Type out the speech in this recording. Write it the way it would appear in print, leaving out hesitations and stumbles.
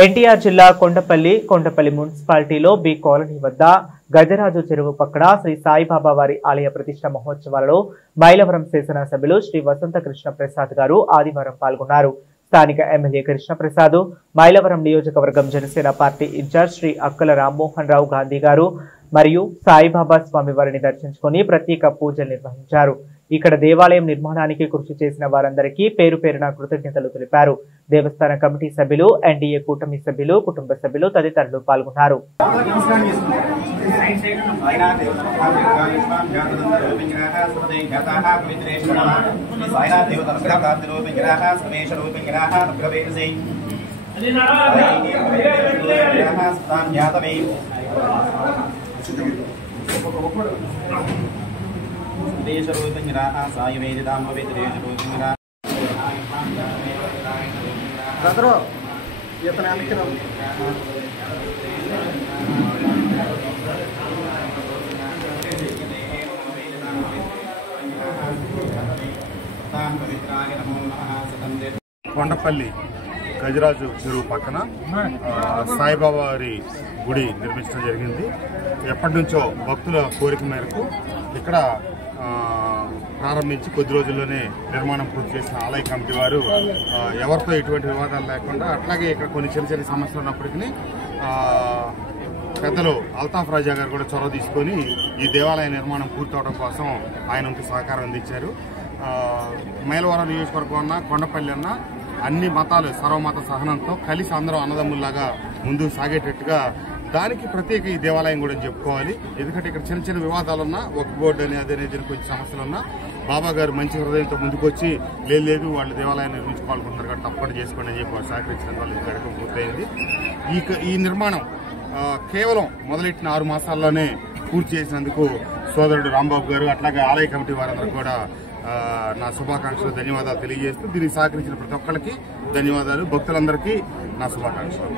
ఎన్టీఆర్ జిల్లా కొండపల్లి మున్సిపాలిటీలో B colony వద్ద గజరాజు చెరువు పక్కన శ్రీ సాయిబాబా వారి ఆలయ ప్రతిష్ట మహోత్సవాలలో మైలవరం శాసనసభ్యులు శ్రీ వసంత కృష్ణ ప్రసాద్ గారు ఆదివారం పాల్గొన్నారు. స్థానిక ఎమ్మెల్యే కృష్ణ ప్రసాద్, మైలవరం నియోజకవర్గం జనసేన పార్టీ ఇన్ఛార్జ్ శ్రీ అక్కల రామ్మోహన్ రావు గాంధీ గారు మరియు సాయిబాబా స్వామి వారిని దర్శించుకొని ప్రత్యేక పూజలు నిర్వహించారు. ఇక్కడ దేవాలయం నిర్మాణానికి కృషి చేసిన వారందరికీ పేరు పేరున కృతజ్ఞతలు తెలిపారు. దేవస్థాన కమిటీ సభ్యులు, ఎన్డీఏ కూటమి సభ్యులు, కుటుంబ సభ్యులు తదితరులు పాల్గొన్నారు. కొండపల్లి గజరాజు చెరువు పక్కన సాయిబాబా వారి గుడి నిర్మించడం జరిగింది. ఎప్పటి నుంచో భక్తుల కోరిక మేరకు ఇక్కడ ప్రారంభించి కొద్ది రోజుల్లోనే నిర్మాణం పూర్తి చేసిన ఆలయ కమిటీ వారు ఎవరితో ఎటువంటి వివాదాలు లేకుండా, అట్లాగే ఇక్కడ కొన్ని చిన్న చిన్న సమస్యలు ఉన్నప్పటికీ పెద్దలు అల్తాఫ్ రాజా గారు కూడా చొరవ తీసుకొని ఈ దేవాలయ నిర్మాణం పూర్తవడం కోసం ఆయనకు సహకారం అందించారు. మైలవరం నియోజకవర్గం అన్న, కొండపల్లి అన్న అన్ని మతాలు సర్వమత సహనంతో కలిసి అందరూ అన్నదమ్ముల్లాగా ముందుకు సాగేటట్టుగా దానికి ప్రత్యేక ఈ దేవాలయం కూడా చెప్పుకోవాలి. ఎందుకంటే ఇక్కడ చిన్న చిన్న వివాదాలున్నా, ఒక బోర్డు అని అదేనేది కొంచెం సమస్యలున్నా బాబా గారు మంచి హృదయంతో ముందుకు వచ్చి లేదు వాళ్ళు దేవాలయాన్ని నిర్మించుకోవాలనుకుంటున్నారు కాబట్టి తప్పని చేసుకోండి అని చెప్పి సహకరించడం వల్ల ఈ కార్యక్రమం పూర్తయింది. ఈ నిర్మాణం కేవలం మొదలెట్టిన 6 మాసాల్లోనే పూర్తి చేసినందుకు సోదరుడు రాంబాబు గారు అట్లాగే ఆలయ కమిటీ వారందరూ కూడా నా శుభాకాంక్షలు, ధన్యవాదాలు తెలియజేస్తూ దీనికి సహకరించిన ప్రతి ఒక్కరికి ధన్యవాదాలు. భక్తులందరికీ నా శుభాకాంక్షలు.